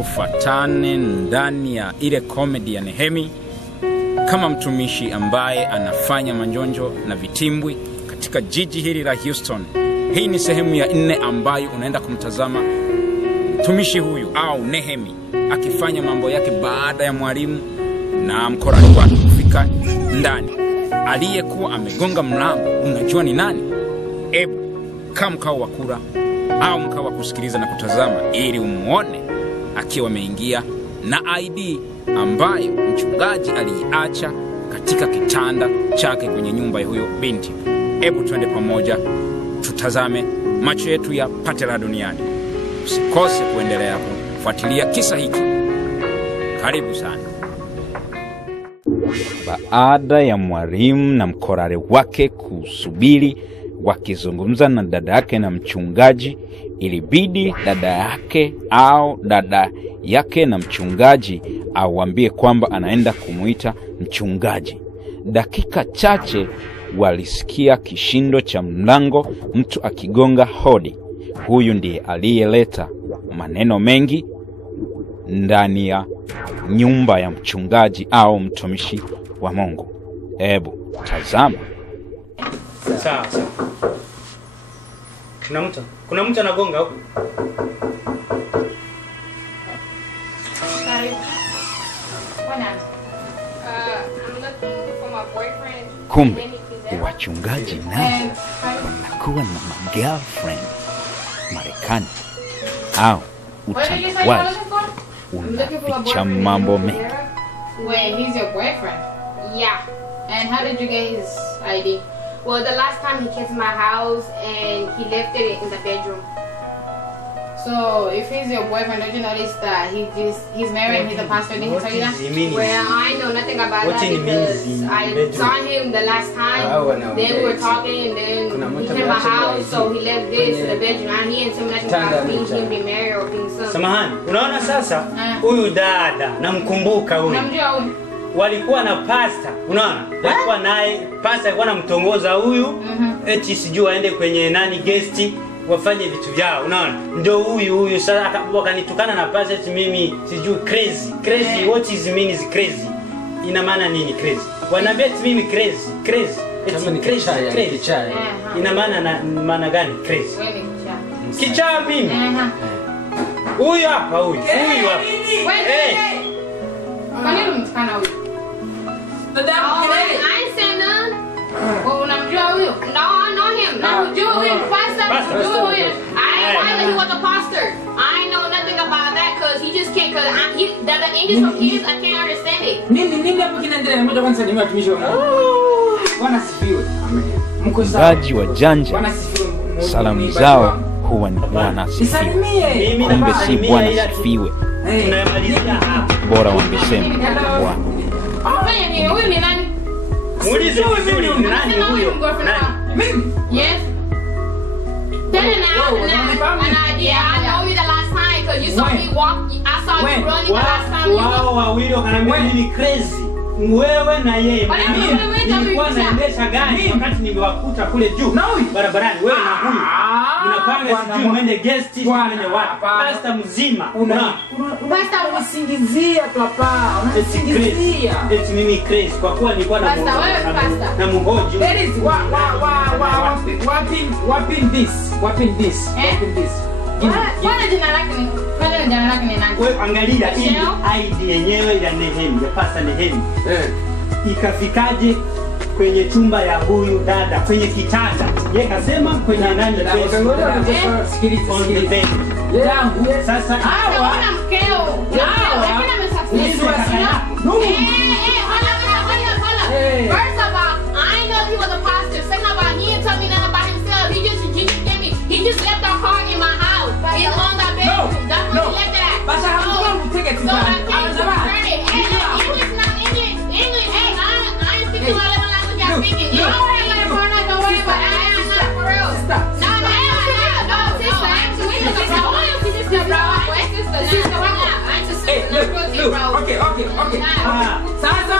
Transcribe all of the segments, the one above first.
tufatane ndani ya ile comedy ya Nehemie kama mtumishi ambaye anafanya manjonjo na vitimbwi katika jiji hili la Houston. Hii ni sehemu ya 4 ambayo unaenda kumtazama mtumishi huyu au Nehemie akifanya mambo yake baada ya mwalimu na mkorani wake kufika ndani. Aliyekuwa amegonga mlango, unajua ni nani? Kama mkao wa kura au mkao wa kusikiliza na kutazama ili umuone akiwa ameingia na ID ambayo mchungaji aliacha katika kitanda chake kwenye nyumba ya huyo binti. Twende pamoja tutazame, macho yetu ya pate la duniani. Usikose kuendelea kufuatilia kisa hiki. Karibu sana. Baada ya mwalimu na mkorare wake kusubiri wakizungumza na dada yake na mchungaji, ilibidi dada yake na mchungaji awambie kwamba anaenda kumuita mchungaji. Dakika chache walisikia kishindo cha mlango, mtu akigonga hodi. Huyu ndiye aliyeleta maneno mengi ndani ya nyumba ya mchungaji au mtumishi wa Mungu. Tazama. Sawa. Kuna mtu anagonga huko. Kumbe wachungaji nao wanakuwa na girlfriend Marekani au utandawazi unaficha mambo mengi. Wait, he's your boyfriend? Yeah. And how did you get his ID? Well, the last time he came to my house and he left it in the bedroom. So, if he's your boyfriend, don't you notice that he's married and he's a pastor? Didn't he tell you that? Well, I know nothing about that because I saw him the last time. Then we were talking and then he came to my house, so he left this in the bedroom. And he didn't tell me nothing about being him being married or being something. Samahani, unaona sasa huyu dada namkumbuka huyu. Unamjua huyu? Walikuwa na pasta, unaona? Walikuwa naye pasta alikuwa anamtongoza huyu eti sijui aende kwenye guest wafanye vitu vyao, unaona? Ndio huyu sasa wakanitukana na pasta eti mimi sijui crazy. What is mean is crazy? Ina maana nini crazy? Wanaambia eti mimi crazy. Eti crazy. Ina maana gani crazy? Kichaa mimi. Huyu hapa. Kwa nini unamtukana huyu? I ain't saying none. Well, unamjua huyu? No, I know him. Namjua huyu pastor. Namjua huyu. I ain't know he was a pastor. I ain't know nothing about that because he just can't. The English from kids, I can't understand it. Nini hapo kinaendelea? Mmoja kwanza ni watumishi wa Mungu. Bwana sifiwe. Mkosaji wa janja, salamu zao huwa ni Bwana sifiwe. Kumbe si Bwana sifiwe. Bora wangesema Bwana. Fanya nini? Huyu ni nani? Muulize vizuri ni nani huyo? Mimi? Yes. Then an idea. I know you the last time because you saw me walk. I saw you running the last time. Wao wawili wakaniambia ni crazy. Wewe na yeye. Nilikuwa naendesha gari wakati nimewakuta kule juu barabarani. Wewe na huyu mnapanga sijui mwende guest mwende wapi? Pasta mzima. Pasta unasingizia papa. Unasingizia. Eti mimi crazy kwa kuwa nilikuwa na mhoji. There is what in this. Bwana jina lake ni nani? Wewe angalia hii ID yenyewe ya Nehemie, ya pasta Nehemie. Ikafikaje kwenye chumba ya huyu dada kwenye kitanda? Yeye kasema kwenye nani sikiliza. Yangu sasa anaona mkeo. Lakini amesafisha. First of all, I know he was a pastor. Second of all, he didn't tell me nothing about himself. He just left our car in my house. It's on the bedroom. That's where he left it at. Basi hakuwa mteke so I can't return it. English not English. Hey, I ain't speaking whatever language I'm speaking. You don't worry about it, Bruna. Don't worry about it. I'm not for real. No, sister. Sasa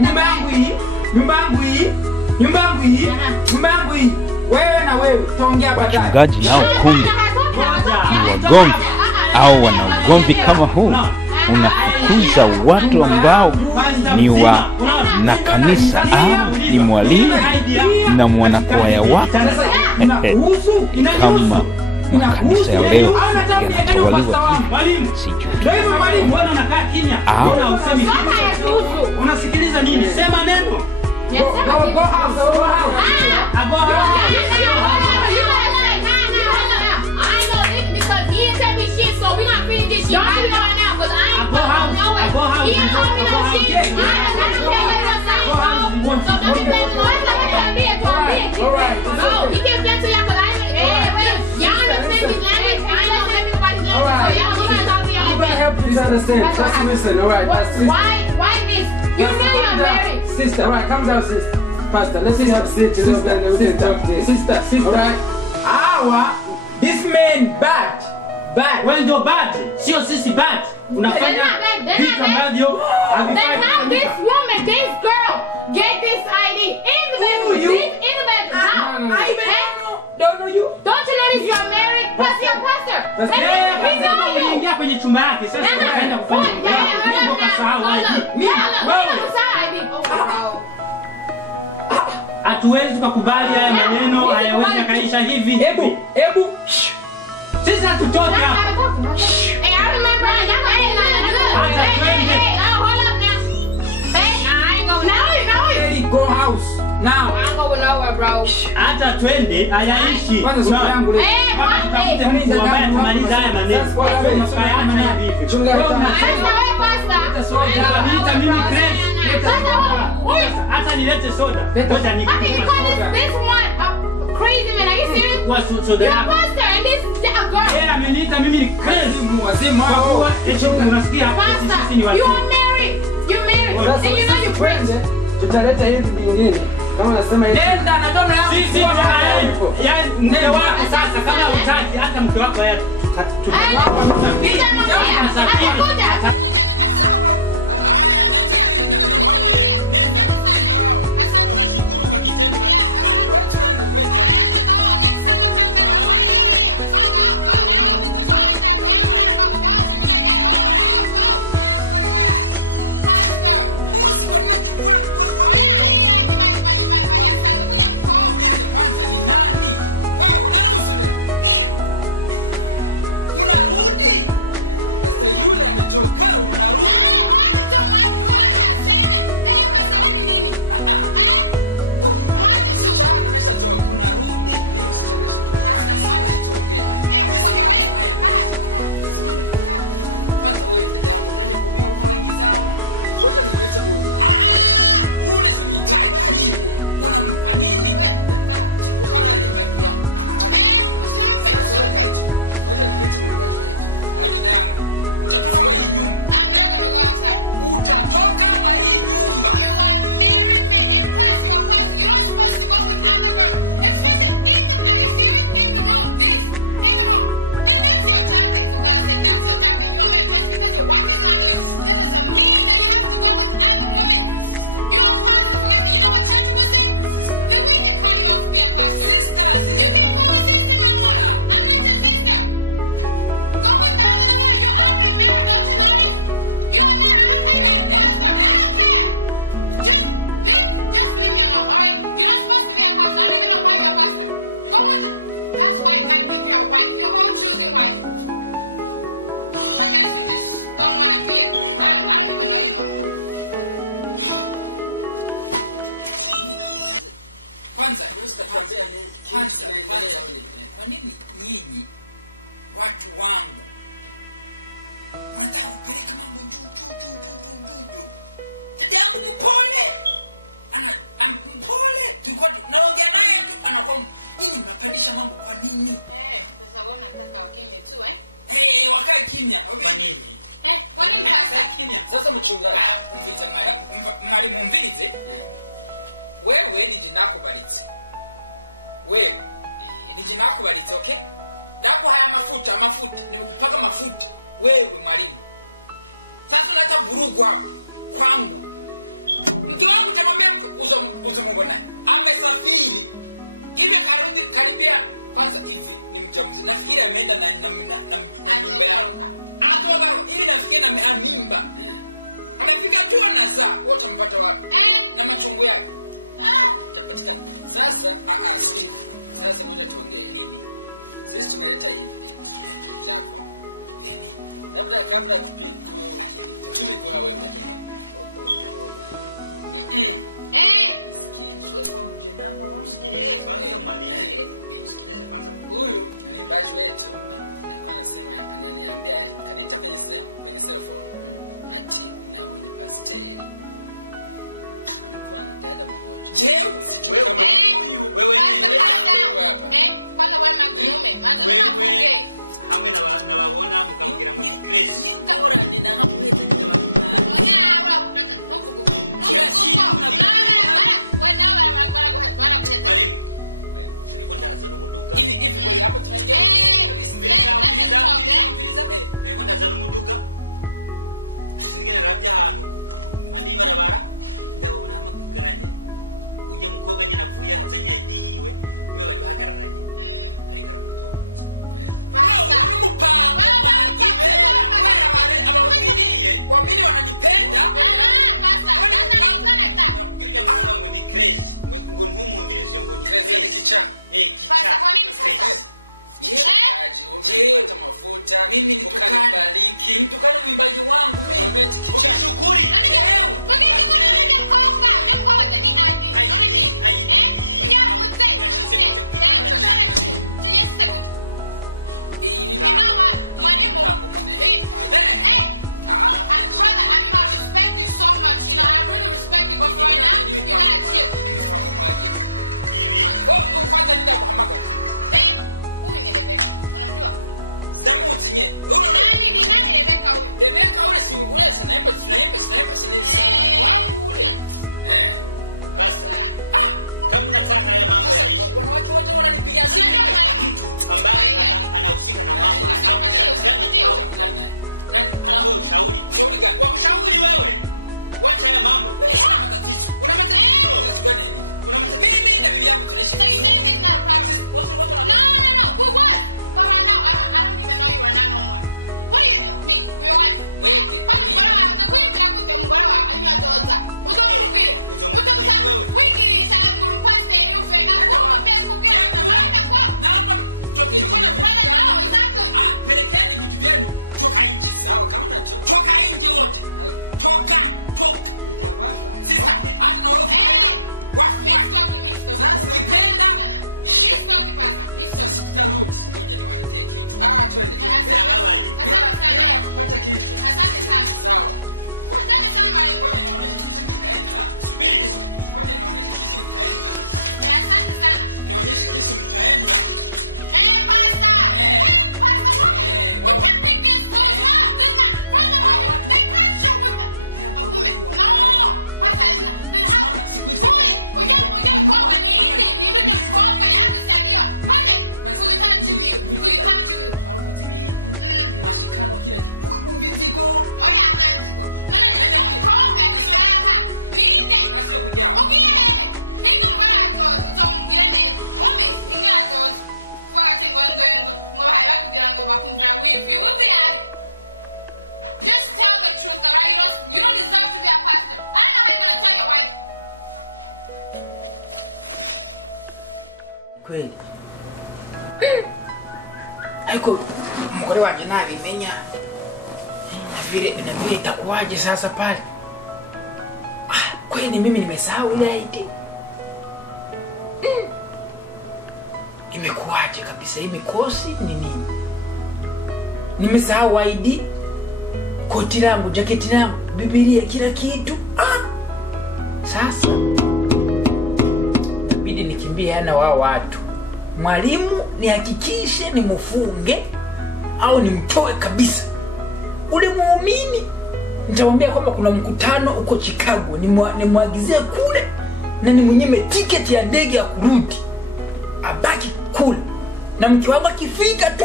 nyumba yangu hii. Wewe na wewe tuongea baadaye. Wachungaji nao kumbe ni wagomvi au wana ugomvi kama huu, unafukuza watu ambao ni wa na kanisa au ni mwalimu na mwanakwaya wako. Kama makanisa ya leo yanatawaliwa hivi, sijui. Unasikiliza nini? Sema neno. Understand? Just listen, alright? Why this? You know you're married. Sister, alright, come down, sister. Pastor, let's have sister. Sister, alright? This man bad. Wewe ndio bad. Sio sisi bad. Unafanya vitu ambavyo Then how this woman, this girl, get this ID in the bedroom? Don't know you. Don't you notice you're married? Plus you're pastor. We know you. Unaingia kwenye chumba yake sasa unaenda kufanya mambo yako. Ndio kasahau ID. Hatuwezi tukakubali haya maneno, hayawezi kaisha hivi. Hebu. Sisi hatutoki hapa. Hey, I remember hold up now. Hey, I ain't going nowhere. Go house. Now. I ain't going nowhere, bro. Hata twende hayaishi. Kwanza siku yangu leo. Tutafute mtu ambaye atamaliza haya maneno. Niita mimi crazy. Hata nilete soda. Ngoja nikupe. This one crazy man, are you serious? Kwa soda You're a yako. pastor and this is a girl. Yeye ameniita mimi ni crazy. Wazima Kwa unasikia sisi ni Pastor, watu. you are married. You're married. And you know you preach. Tutaleta hivi vingine. Kama unasema hivi. Nenda na domo yangu. Sisi yaani mke wako sasa kama hutaki hata mke wako yeye Wewe ni jina lako bariki. Wewe ni jina lako bariki, okay? Yako haya mafuta ni kupaka mafuta. Wewe mwalimu. Sasa leta vurugu hapo kwangu. Kiwango kama mimi uso mbona? Amesafiri. Hivi karibia kwanza hivi ni mtu nafikiri ameenda na nyumba yangu. Hapo bado ili nafikiri ameamimba. Nafika tu na saa wote mpata wapi? Na machungu yako. Sasa sasa mimi natuongea nini? Sisi tunahitaji jambo. Labda kuna wewe. kweli. Aiko mkore wanje nabimenya na vile itakuwaje sasa pale? Kweli mimi nimesahau ile ID. Imekuwaje kabisa hii mikosi ni nini? Nimesahau ID, koti langu, jaketi langu, Biblia, kila kitu. Sasa inabidi nikimbie na wao watu. Mwalimu nihakikishe nimfunge au nimtoe kabisa. Ule muumini nitamwambia kwamba kuna mkutano uko Chicago, nimwagizie kule na nimnyime tiketi ya ndege ya kurudi. Abaki kule. Na mke wangu akifika tu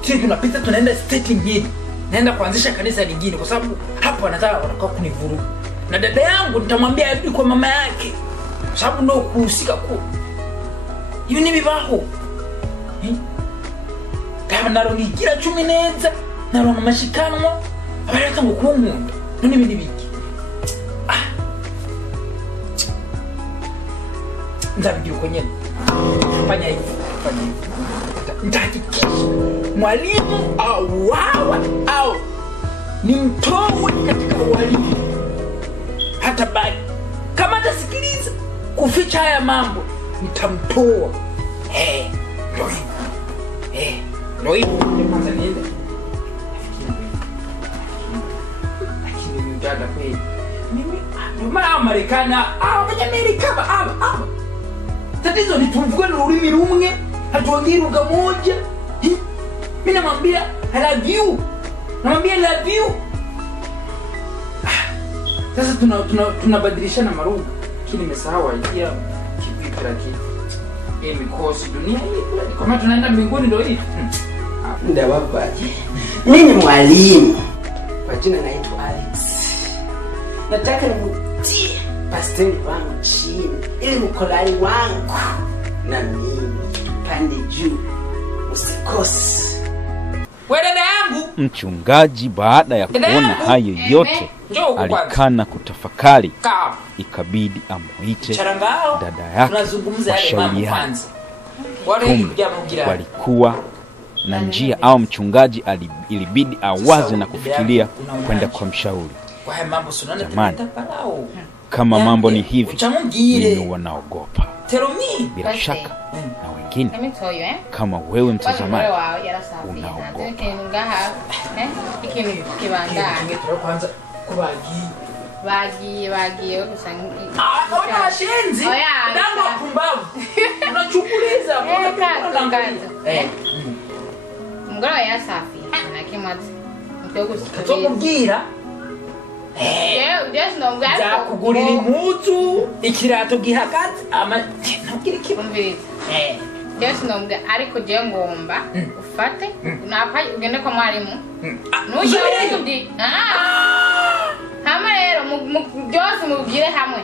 sisi tunapita tunaenda state nyingine. Naenda kuanzisha kanisa lingine kwa sababu hapo wanataka kunivuruga. Na dada yangu nitamwambia arudi kwa mama yake. Kwa sababu ndio kuhusika kwa. Hiyo ni bibaho. naronga igira 10 neza naronga amashikanwa abareka ngo kunkunda none ibindi biki ndabigira uko nyene fanya hivi nitahakikisha mwalimu au ni mtowe katika walimu hata bali kama atasikiliza kuficha haya mambo nitamtoa ndio hivyo kwanza niende lakini mdada kweli mimi mama Marekani Amerika tatizo ni tuvuge ururimi rumwe hatuongei lugha moja mimi namwambia I love you namwambia I love you sasa tunabadilishana marugha kile nimesahau idea kivipi lakini mikosi dunia hii kama tunaenda mbinguni ndio hii ndio baba mimi ni mwalimu kwa jina naitwa Alex nataka nimutie pastori wangu chini ili mkolai wangu na mimi pande juu usikose wewe dada yangu. Mchungaji baada ya kuona hayo yote alikana kutafakari, ikabidi amuite dada yake washauriane. Walikuwa na njia au mchungaji ilibidi awaze na kufikiria kwenda kwa mshauri. Jamani, kama mambo ni hivi mimi wanaogopa. Bila shaka na wengine kama wewe mtazamaji unaogopa. Bagiye kusanga ona shenzi ndango kumbavu unachukuliza mugoro ya safi nakimati mtego kugira yes no za kugurira impuzu ikirato gihagaze ama nabwira ikibumviriza yes no ariko je ngomba ufate unapa ugende kwa mwalimu nuje undi hamwe rero byose mubwire hamwe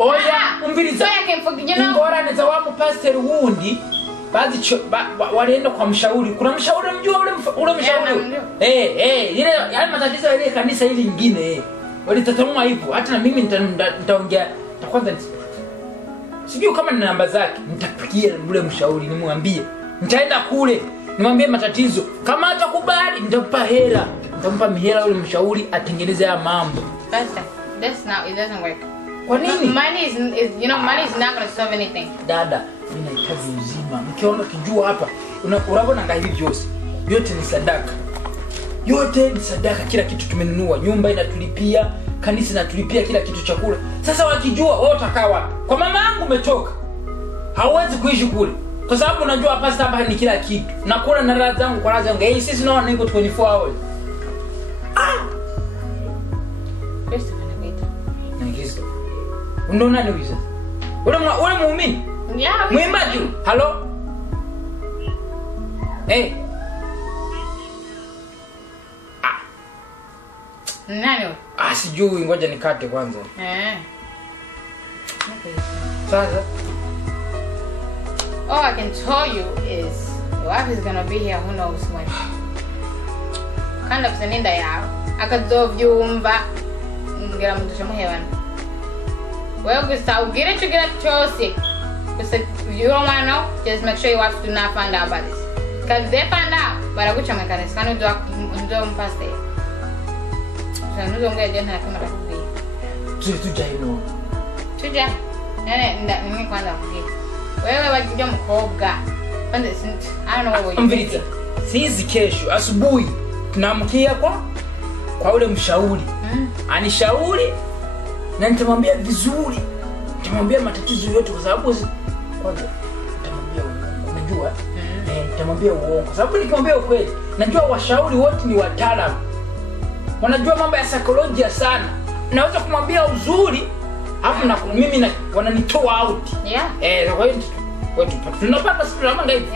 oya umviriza ingorane za wa mupasiteri wundi bazi warenda kwa mshauri. Kuna mshauri mjua ule mshauri ile yale matatizo ya ile kanisa hili lingine walitatamua hivyo. Hata na mimi nitaongea kwanza sijui kama nina namba zake, nitapigia ule mshauri nimwambie nitaenda kule nimwambie matatizo. Kama atakubali nitampa hela, nitampa mihela ule mshauri atengeneze haya mambo. That's not, it doesn't work. Kwa nini? Money is money is not going to solve anything. Dada, mimi nahitaji uzima. Mkiona kijua hapa, unaona ngahi hivi vyose. Yote ni sadaka. Yote ni sadaka, kila kitu tumenunua. Nyumba inatulipia, kanisa inatulipia kila kitu, chakula. Sasa wakijua wewe utakaa wapi? Kwa mama yangu umetoka. Hauwezi kuishi kule. Kwa sababu unajua pasta hapa ni kila kitu. Nakula na raha zangu kwa raha zangu. Sisi tunaona niko 24 hours. Ndo nani huyu sasa? Ule muumini? Yeah. Mwimbaji? Hello? Hey. Nani? Sijui, ngoja nikate kwanza. Okay. Sasa. All I can tell you is your wife is gonna be here who knows when. Kind of seninda yao. Akazovyumva ngira mudusha muhebana. Well, gusa ugire chugira chose. Gusa you don't want to know, just make sure your wife do not find out about this. Because they find out, baragucha mekanis kanu ndo mpaste. So nuzo ngwe jana kama rakubi. Tuja ino. Tuja. Nini kwanza kugi. Wewe wajija mkoga. Kwanza I don't know what you. Mviriza. Sisi kesho asubuhi tunamkia kwa ule mshauri. Anishauri na nitamwambia vizuri. Nitamwambia matatizo yote kwa sababu kwanza nitamwambia uongo. Unajua? Nitamwambia uongo kwa sababu nikimwambia ukweli, najua washauri wote ni wataalamu. Wanajua mambo ya saikolojia sana. Naweza kumwambia uzuri, afu na mimi wananitoa out. Yeah. Kwa hiyo tunapata sisi tunamanga hivi.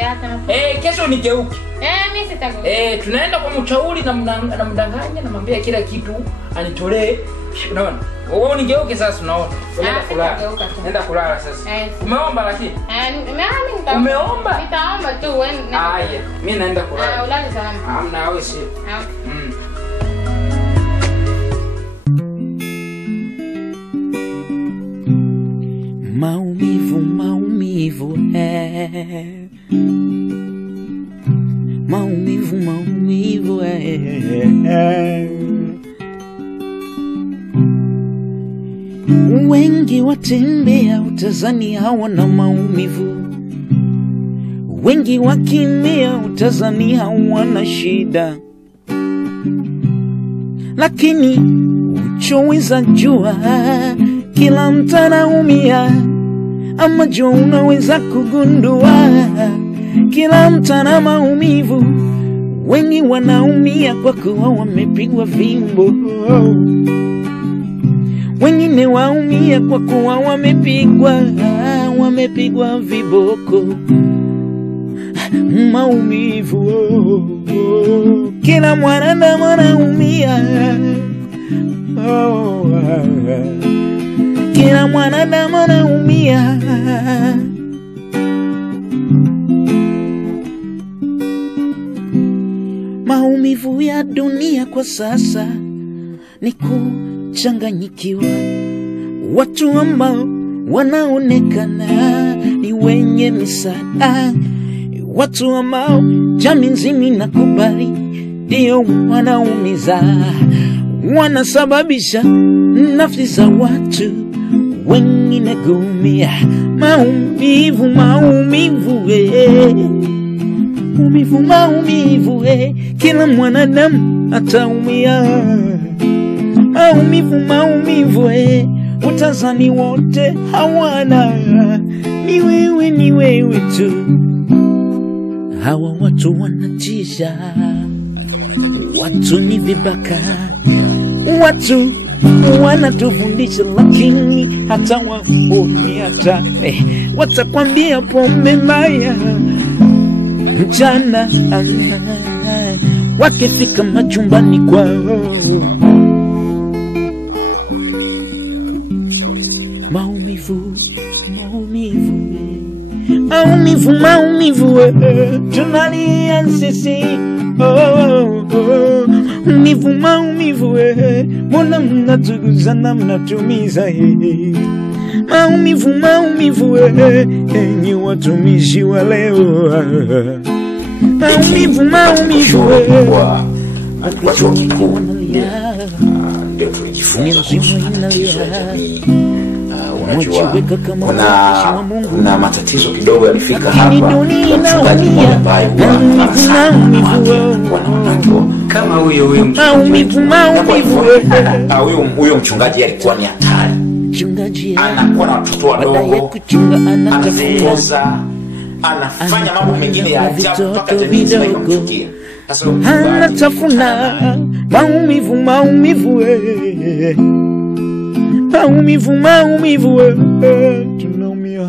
Yeah, kesho nigeuke. Mimi sitageuka. Tunaenda kwa mshauri na mdanganya, namwambia kila kitu anitolee. Unaona? Wewe unigeuke sasa unaona. Unaenda kulala. Nenda kulala sasa. Umeomba lakini? Umeomba? Nitaomba tu wewe. Haya, mimi naenda kulala. Ulale salama. Hamna wewe si. Maumivu, maumivu, maumivu, maumivu, wengi watembea utazani hawana maumivu, wengi wakimbia utazani hawana shida, lakini uchoweza jua kila mtu anaumia, ama jua unaweza kugundua kila mtu ana maumivu. Wengi wanaumia kwa kuwa wamepigwa fimbo, wengine waumia kwa kuwa wamepigwa viboko. Maumivu, kila mwanadamu anaumia, kila mwanadamu anaumia. Maumivu ya dunia kwa sasa ni kuchanganyikiwa. Watu ambao wanaonekana ni wenye misaada, watu ambao jamii nzima inakubali, ndio wanaumiza, wanasababisha nafsi za watu wengine kuumia. Maumivu, maumivu, maumivu, maumivu, kila mwanadamu ataumia. Maumivu, maumivu, utazani wote hawana, ni wewe tu. Hawa watu wanatisha, watu ni vibaka, watu wanatufundisha, lakini hata waoni hata watakwambia pombe mbaya mchana, wakifika majumbani kwao. Maumivu, maumivu, maumivu, maumivu, tunalia sisi. Maumivu, maumivu, mbona mnatuguzana mnatumiza? Maumivu, maumivu, enyi watumishi wa leo. Maumivu, maumivu, watu wa kikuu ndio tulijifunza kuhusu matatizo ya jamii. Unajua kuna matatizo kidogo yalifika hapa ya mchungaji mmoja ambaye huwa sana wanawake kama huyo mchungaji alikuwa ni hatari. Anakuwa na watoto wadogo, anafukuza, anafanya mambo mengine ya ajabu mpaka jamii nzima ikamchukia. Sasa anatafuna maumivu, maumivu, maumivu, maumivu, tunaumia.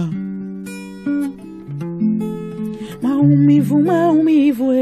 Maumivu, maumivu,